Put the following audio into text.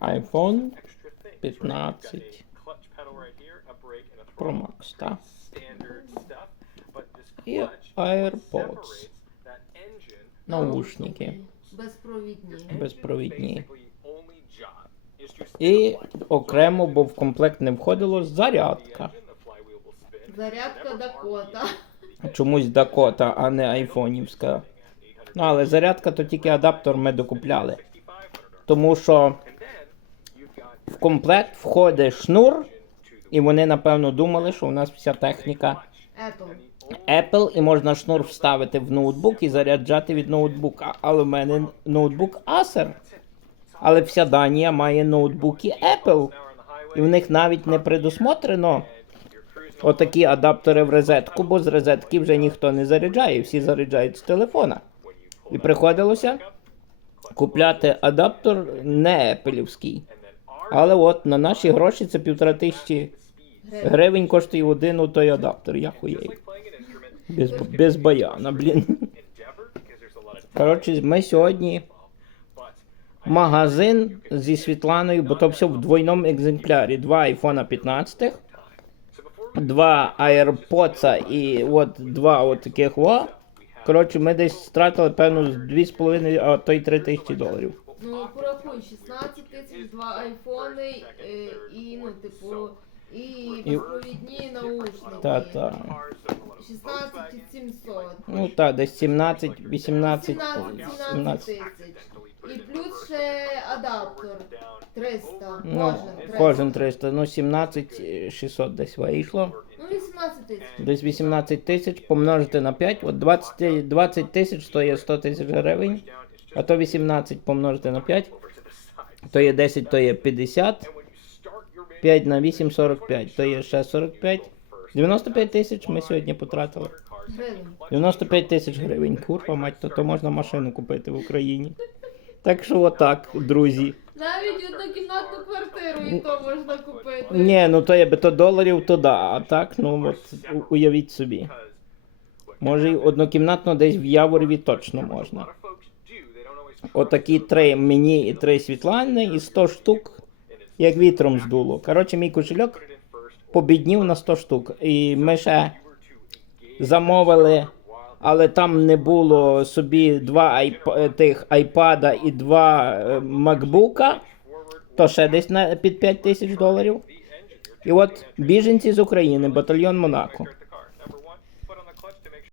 iPhone extra things, right? You've got 15 a clutch pedal right here, a brake and a Pro. Max, так. І AirPods. Наушники Безпровідні. Безпровідні. І окремо, бо в комплект не входило зарядка. Зарядка Дакота. Чомусь Дакота, а не айфонівська. Ну, але зарядка то тільки адаптер ми докупляли. Тому що в комплект входить шнур, і вони напевно думали, що у нас вся техніка Apple. Apple, і можна шнур вставити в ноутбук і заряджати від ноутбука. Але в мене ноутбук Acer. Але вся Данія має ноутбуки Apple. І в них навіть не предусмотрено отакі адаптери в розетку, бо з розетки вже ніхто не заряджає, всі заряджають з телефона. І приходилося купляти адаптер не епелівський. Але от на наші гроші це півтора тисячі гривень коштує один той адаптер. Я хуєю. Без, без баяна, блін. Коротше, ми сьогодні магазин зі Світланою, бо то все в двойному екземплярі. Два iPhone 15, два AirPods і от два от таких во. Коротше, ми десь стратили, певно, з 2,5, а то й 3 тисячі доларів. Ну, порахуй, 16 тисяч, два айфони е, і, ну, типу, і безпровідні наушники. Та-та. 16 і 700. Ну так, десь 17, 18, 17, 17 17. тисяч. І плюс ще адаптер 300. Ну, Кожен 300. кожен 300, ну 17 600 десь вийшло. Ну, 18 тисяч. Десь 18 тисяч помножити на 5, от 20, 20 тисяч то є 100 тисяч гривень, а то 18 помножити на 5, то є 10, то є 50, 5 на 8 45, то є ще 45. 95 тисяч ми сьогодні потратили. Гривень. 95 тисяч гривень. Курва, мать, то, то можна машину купити в Україні. Так що отак, друзі. Навіть однокімнатну квартиру і то можна купити. Ні, ну то якби то доларів, то да. А так, ну от уявіть собі. Може, й однокімнатно десь в Яворові точно можна. Отакі три мені і три Світлани, і 100 штук, як вітром здуло. Коротше, мій кошельок побіднів на 100 штук. І ми ще замовили, але там не було собі два айп... е, тих айпада і два е, макбука, то ще десь на під 5 тисяч доларів. І от біженці з України, батальйон Монако.